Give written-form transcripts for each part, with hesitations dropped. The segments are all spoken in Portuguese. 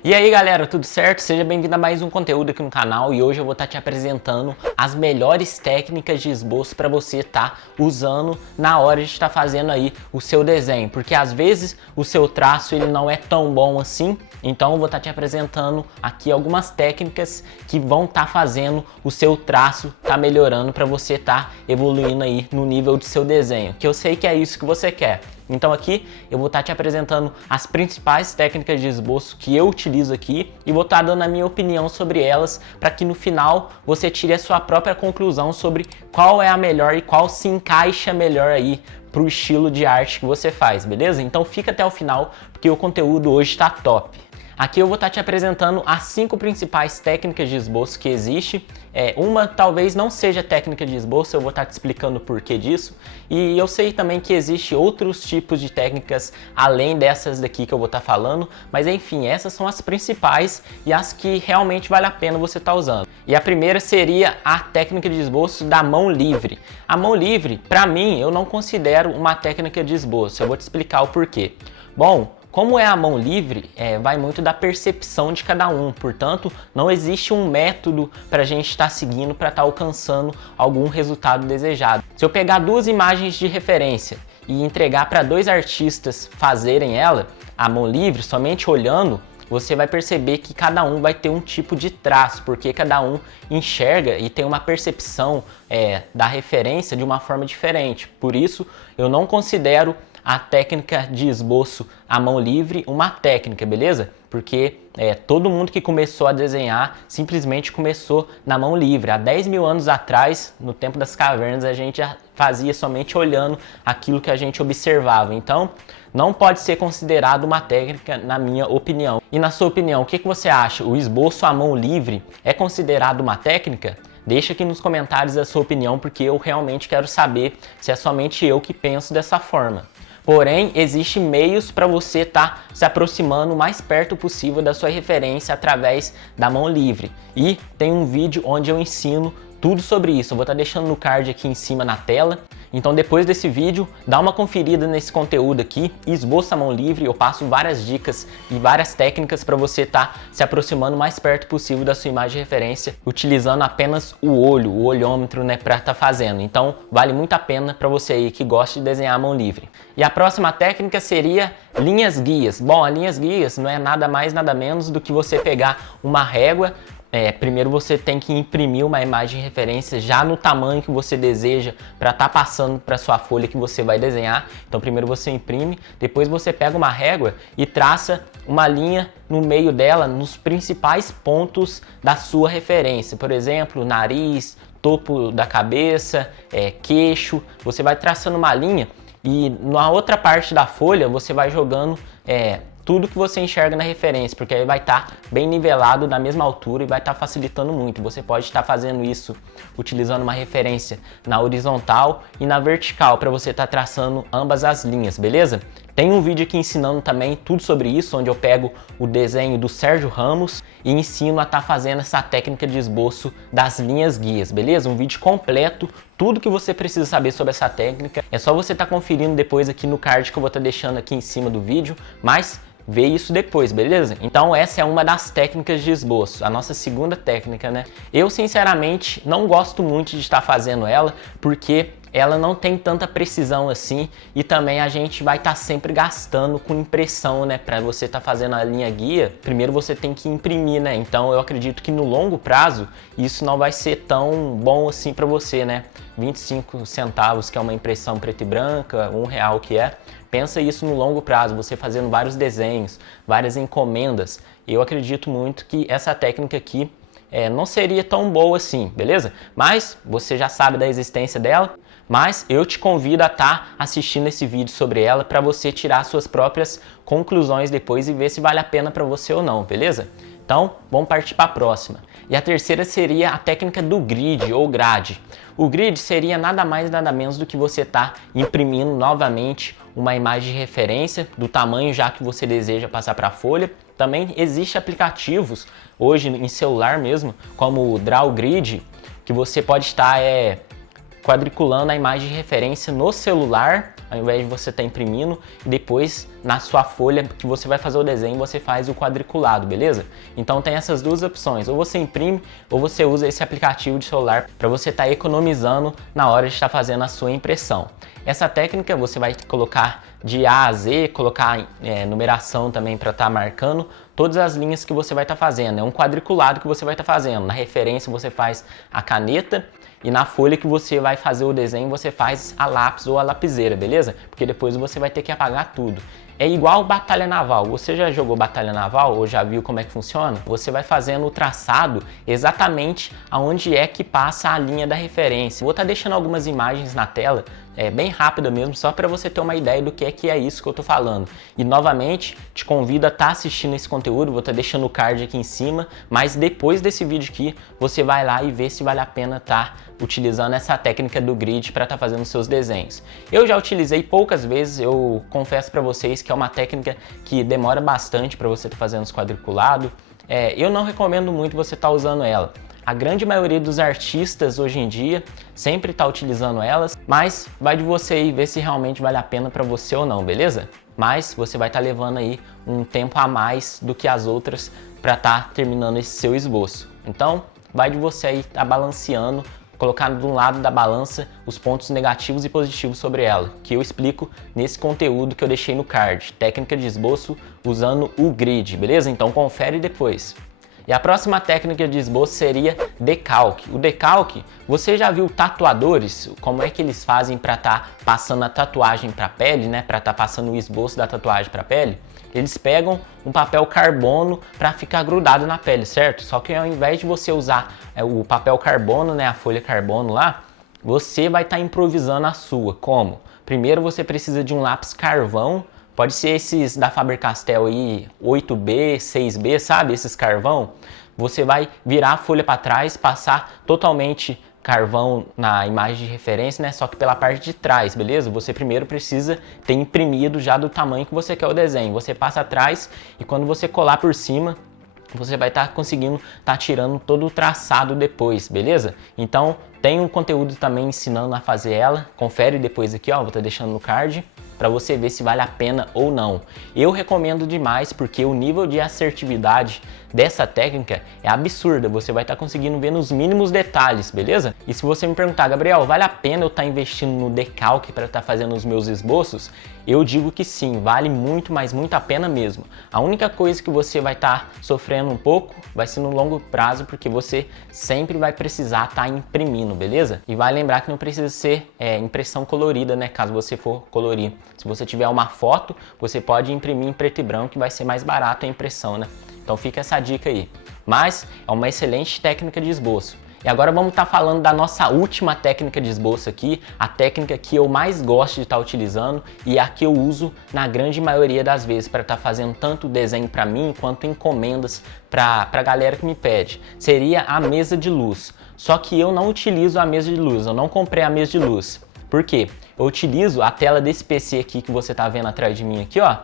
E aí galera, tudo certo? Seja bem-vindo a mais um conteúdo aqui no canal e hoje eu vou estar te apresentando as melhores técnicas de esboço para você estar usando na hora de estar fazendo aí o seu desenho, porque às vezes o seu traço ele não é tão bom assim, então eu vou estar te apresentando aqui algumas técnicas que vão estar fazendo o seu traço estar melhorando para você estar evoluindo aí no nível de seu desenho, que eu sei que é isso que você quer. Então aqui eu vou estar te apresentando as principais técnicas de esboço que eu utilizo aqui e vou estar dando a minha opinião sobre elas para que no final você tire a sua própria conclusão sobre qual é a melhor e qual se encaixa melhor aí para o estilo de arte que você faz, beleza? Então fica até o final porque o conteúdo hoje está top. Aqui eu vou estar te apresentando as 5 principais técnicas de esboço que existe. Uma talvez não seja técnica de esboço, eu vou estar te explicando o porquê disso. E eu sei também que existe outros tipos de técnicas além dessas daqui que eu vou estar falando. Mas enfim, essas são as principais e as que realmente vale a pena você estar usando. E a primeira seria a técnica de esboço da mão livre. A mão livre, para mim, eu não considero uma técnica de esboço. Eu vou te explicar o porquê. Bom, como é a mão livre, vai muito da percepção de cada um, portanto, não existe um método para a gente estar seguindo para estar alcançando algum resultado desejado. Se eu pegar 2 imagens de referência e entregar para 2 artistas fazerem ela, a mão livre, somente olhando, você vai perceber que cada um vai ter um tipo de traço, porque cada um enxerga e tem uma percepção da referência de uma forma diferente. Por isso, eu não considero a técnica de esboço à mão livre uma técnica, beleza? Porque todo mundo que começou a desenhar simplesmente começou na mão livre. Há 10 mil anos atrás, no tempo das cavernas, a gente já fazia somente olhando aquilo que a gente observava. Então, não pode ser considerado uma técnica, na minha opinião. E na sua opinião, o que você acha? O esboço à mão livre é considerado uma técnica? Deixa aqui nos comentários a sua opinião, porque eu realmente quero saber se é somente eu que penso dessa forma. Porém, existem meios para você estar se aproximando o mais perto possível da sua referência através da mão livre. E tem um vídeo onde eu ensino tudo sobre isso. Eu vou estar deixando no card aqui em cima na tela. Então depois desse vídeo, dá uma conferida nesse conteúdo aqui, esboço à mão livre, eu passo várias dicas e várias técnicas para você estar se aproximando o mais perto possível da sua imagem de referência, utilizando apenas o olho, o olhômetro, né, para estar fazendo. Então vale muito a pena para você aí que gosta de desenhar à mão livre. E a próxima técnica seria linhas guias. Bom, as linhas guias não é nada mais, nada menos do que você pegar uma régua. Primeiro você tem que imprimir uma imagem de referência já no tamanho que você deseja para estar passando para sua folha que você vai desenhar. Então primeiro você imprime, depois você pega uma régua e traça uma linha no meio dela, nos principais pontos da sua referência. Por exemplo, nariz, topo da cabeça, queixo. Você vai traçando uma linha e na outra parte da folha você vai jogando tudo que você enxerga na referência, porque aí vai estar bem nivelado na mesma altura e vai estar facilitando muito. Você pode estar fazendo isso utilizando uma referência na horizontal e na vertical para você estar traçando ambas as linhas, beleza? Tem um vídeo aqui ensinando também tudo sobre isso, onde eu pego o desenho do Sérgio Ramos e ensino a estar fazendo essa técnica de esboço das linhas guias, beleza? Um vídeo completo, tudo que você precisa saber sobre essa técnica. É só você estar conferindo depois aqui no card que eu vou estar deixando aqui em cima do vídeo, mas vê isso depois, beleza? Então essa é uma das técnicas de esboço, a nossa segunda técnica, né? Eu sinceramente não gosto muito de estar fazendo ela, porque ela não tem tanta precisão assim e também a gente vai estar sempre gastando com impressão, né? Para você estar fazendo a linha guia, primeiro você tem que imprimir, né? Então eu acredito que no longo prazo isso não vai ser tão bom assim para você, né? 25 centavos que é uma impressão preta e branca, R$1 que é. Pensa isso no longo prazo, você fazendo vários desenhos, várias encomendas. Eu acredito muito que essa técnica aqui não seria tão boa assim, beleza? Mas você já sabe da existência dela. Mas eu te convido a estar assistindo esse vídeo sobre ela para você tirar suas próprias conclusões depois e ver se vale a pena para você ou não, beleza? Então, vamos partir para a próxima. E a terceira seria a técnica do grid ou grade. O grid seria nada mais nada menos do que você estar imprimindo novamente uma imagem de referência do tamanho já que você deseja passar para a folha. Também existem aplicativos hoje em celular mesmo, como o Draw Grid, que você pode estar quadriculando a imagem de referência no celular, ao invés de você estar imprimindo, e depois na sua folha que você vai fazer o desenho, você faz o quadriculado, beleza? Então tem essas duas opções, ou você imprime, ou você usa esse aplicativo de celular para você estar economizando na hora de estar fazendo a sua impressão. Essa técnica você vai colocar de A a Z, colocar numeração também para estar marcando todas as linhas que você vai estar fazendo. É um quadriculado que você vai estar fazendo. Na referência você faz a caneta e na folha que você vai fazer o desenho você faz a lápis ou a lapiseira, beleza? Porque depois você vai ter que apagar tudo. É igual batalha naval. Você já jogou batalha naval ou já viu como é que funciona? Você vai fazendo o traçado exatamente aonde é que passa a linha da referência. Vou estar deixando algumas imagens na tela, bem rápida mesmo, só para você ter uma ideia do que é isso que eu tô falando. E novamente, te convido a estar assistindo esse conteúdo, vou estar deixando o card aqui em cima, mas depois desse vídeo aqui, você vai lá e vê se vale a pena estar utilizando essa técnica do grid para estar fazendo seus desenhos. Eu já utilizei poucas vezes, eu confesso para vocês que é uma técnica que demora bastante para você estar fazendo os quadriculados. Eu não recomendo muito você estar usando ela. A grande maioria dos artistas hoje em dia sempre está utilizando elas, mas vai de você aí ver se realmente vale a pena para você ou não, beleza? Mas você vai estar levando aí um tempo a mais do que as outras para estar terminando esse seu esboço. Então, vai de você aí estar balanceando, colocando de um lado da balança os pontos negativos e positivos sobre ela, que eu explico nesse conteúdo que eu deixei no card, técnica de esboço usando o grid, beleza? Então confere depois. E a próxima técnica de esboço seria decalque. O decalque, você já viu tatuadores, como é que eles fazem para estar passando a tatuagem para a pele, né? Para estar passando o esboço da tatuagem para a pele? Eles pegam um papel carbono para ficar grudado na pele, certo? Só que ao invés de você usar o papel carbono, né, a folha carbono lá, você vai estar improvisando a sua. Como? Primeiro você precisa de um lápis carvão. Pode ser esses da Faber-Castell aí, 8B, 6B, sabe? Esses carvão. Você vai virar a folha para trás, passar totalmente carvão na imagem de referência, né? Só que pela parte de trás, beleza? Você primeiro precisa ter imprimido já do tamanho que você quer o desenho. Você passa atrás e quando você colar por cima, você vai estar conseguindo tirando todo o traçado depois, beleza? Então, tem um conteúdo também ensinando a fazer ela. Confere depois aqui, ó, vou estar deixando no card, para você ver se vale a pena ou não. Eu recomendo demais porque o nível de assertividade dessa técnica é absurda, você vai estar conseguindo ver nos mínimos detalhes, beleza? E se você me perguntar, Gabriel, vale a pena eu estar investindo no decalque para estar fazendo os meus esboços? Eu digo que sim, vale muito, mas muito a pena mesmo. A única coisa que você vai estar sofrendo um pouco vai ser no longo prazo, porque você sempre vai precisar estar imprimindo, beleza? E vai lembrar que não precisa ser impressão colorida, né? Caso você for colorir. Se você tiver uma foto, você pode imprimir em preto e branco, que vai ser mais barato a impressão, né? Então fica essa dica aí. Mas é uma excelente técnica de esboço. E agora vamos estar falando da nossa última técnica de esboço aqui, a técnica que eu mais gosto de estar utilizando e a que eu uso na grande maioria das vezes para estar fazendo tanto desenho para mim quanto encomendas para a galera que me pede. Seria a mesa de luz. Só que eu não utilizo a mesa de luz, eu não comprei a mesa de luz. Por quê? Eu utilizo a tela desse PC aqui que você está vendo atrás de mim aqui, ó,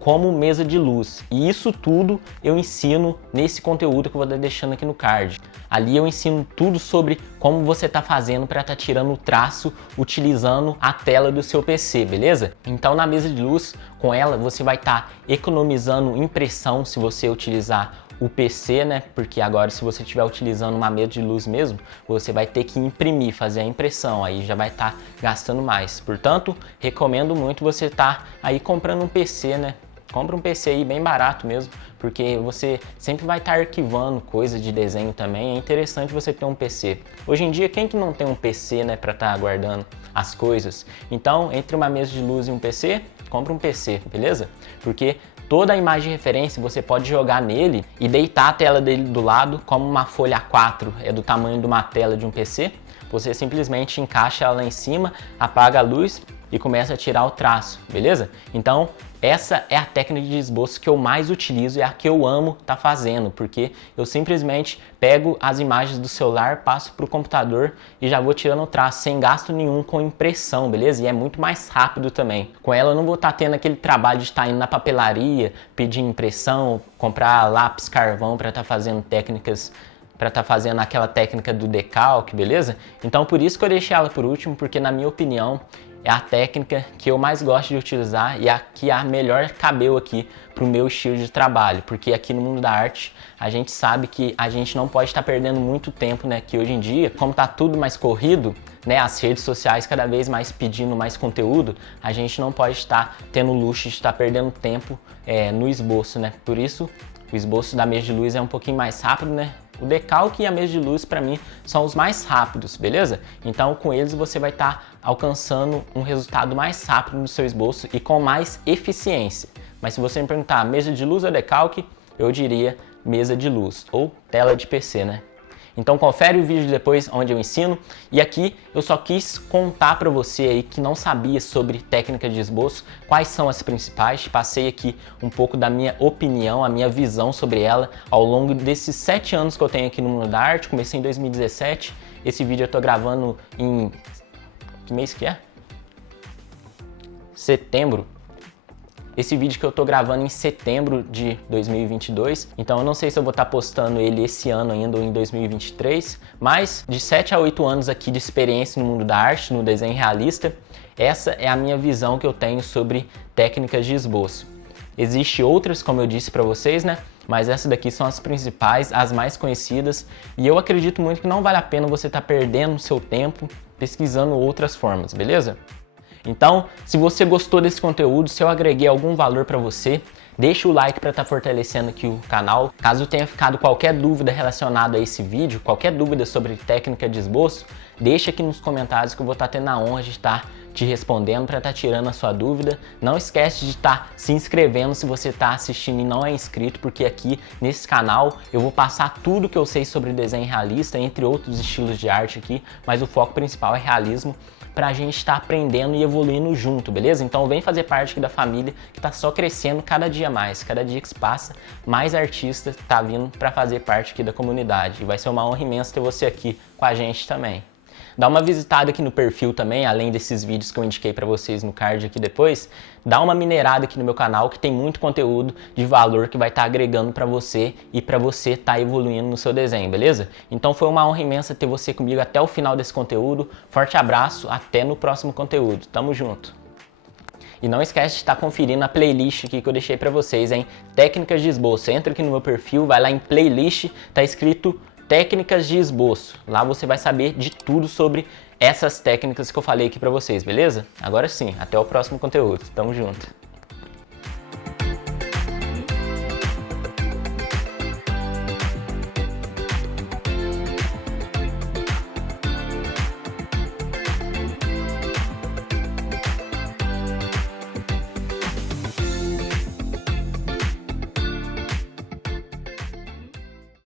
como mesa de luz. E isso tudo eu ensino nesse conteúdo que eu vou estar deixando aqui no card. Ali eu ensino tudo sobre como você está fazendo para estar tirando o traço utilizando a tela do seu PC, beleza? Então na mesa de luz, com ela você vai estar economizando impressão se você utilizar o PC, né? Porque agora se você estiver utilizando uma mesa de luz mesmo, você vai ter que imprimir, fazer a impressão, aí já vai estar gastando mais. Portanto, recomendo muito você estar aí comprando um PC, né? Compra um PC aí bem barato mesmo, porque você sempre vai estar arquivando coisa de desenho também, é interessante você ter um PC. Hoje em dia, quem que não tem um PC, né, para estar guardando as coisas? Então, entre uma mesa de luz e um PC, compra um PC, beleza? Porque toda a imagem de referência você pode jogar nele e deitar a tela dele do lado como uma folha A4, é do tamanho de uma tela de um PC. Você simplesmente encaixa ela lá em cima, apaga a luz e começa a tirar o traço, beleza? Então, essa é a técnica de esboço que eu mais utilizo e a que eu amo estar fazendo, porque eu simplesmente pego as imagens do celular, passo para o computador e já vou tirando o traço, sem gasto nenhum com impressão, beleza? E é muito mais rápido também. Com ela eu não vou estar tendo aquele trabalho de estar indo na papelaria, pedir impressão, comprar lápis carvão para estar fazendo técnicas para estar fazendo aquela técnica do decalque, beleza? Então por isso que eu deixei ela por último, porque na minha opinião é a técnica que eu mais gosto de utilizar e a que a melhor cabeu aqui para o meu estilo de trabalho, porque aqui no mundo da arte a gente sabe que a gente não pode estar perdendo muito tempo, né? Que hoje em dia, como tá tudo mais corrido, né? As redes sociais cada vez mais pedindo mais conteúdo, a gente não pode estar tendo o luxo de estar perdendo tempo no esboço, né? Por isso o esboço da mesa de luz é um pouquinho mais rápido, né? O decalque e a mesa de luz, para mim, são os mais rápidos, beleza? Então, com eles você vai estar alcançando um resultado mais rápido no seu esboço e com mais eficiência. Mas se você me perguntar mesa de luz ou decalque, eu diria mesa de luz ou tela de PC, né? Então confere o vídeo depois onde eu ensino. E aqui eu só quis contar para você aí que não sabia sobre técnica de esboço, quais são as principais. Passei aqui um pouco da minha opinião, a minha visão sobre ela ao longo desses 7 anos que eu tenho aqui no mundo da arte. Comecei em 2017. Esse vídeo eu tô gravando em... que mês que é? Setembro. Esse vídeo que eu tô gravando em setembro de 2022, então eu não sei se eu vou estar postando ele esse ano ainda ou em 2023, mas de 7 a 8 anos aqui de experiência no mundo da arte, no desenho realista, essa é a minha visão que eu tenho sobre técnicas de esboço. Existem outras, como eu disse para vocês, né? Mas essas daqui são as principais, as mais conhecidas, e eu acredito muito que não vale a pena você estar perdendo seu tempo pesquisando outras formas, beleza? Então, se você gostou desse conteúdo, se eu agreguei algum valor para você, deixa o like para estar fortalecendo aqui o canal. Caso tenha ficado qualquer dúvida relacionada a esse vídeo, qualquer dúvida sobre técnica de esboço, deixa aqui nos comentários que eu vou estar tendo a honra de estar te respondendo para estar tirando a sua dúvida. Não esquece de estar se inscrevendo se você está assistindo e não é inscrito, porque aqui nesse canal eu vou passar tudo que eu sei sobre desenho realista, entre outros estilos de arte aqui, mas o foco principal é realismo, para a gente estar aprendendo e evoluindo junto, beleza? Então vem fazer parte aqui da família que está só crescendo cada dia mais. Cada dia que se passa, mais artistas tá vindo para fazer parte aqui da comunidade. E vai ser uma honra imensa ter você aqui com a gente também. Dá uma visitada aqui no perfil também, além desses vídeos que eu indiquei para vocês no card aqui depois. Dá uma minerada aqui no meu canal que tem muito conteúdo de valor que vai estar agregando para você e para você estar evoluindo no seu desenho, beleza? Então foi uma honra imensa ter você comigo até o final desse conteúdo. Forte abraço, até no próximo conteúdo. Tamo junto! E não esquece de estar conferindo a playlist aqui que eu deixei para vocês, hein? Técnicas de esboço. Entra aqui no meu perfil, vai lá em playlist, tá escrito técnicas de esboço. Lá você vai saber de tudo sobre essas técnicas que eu falei aqui pra vocês, beleza? Agora sim, até o próximo conteúdo. Tamo junto!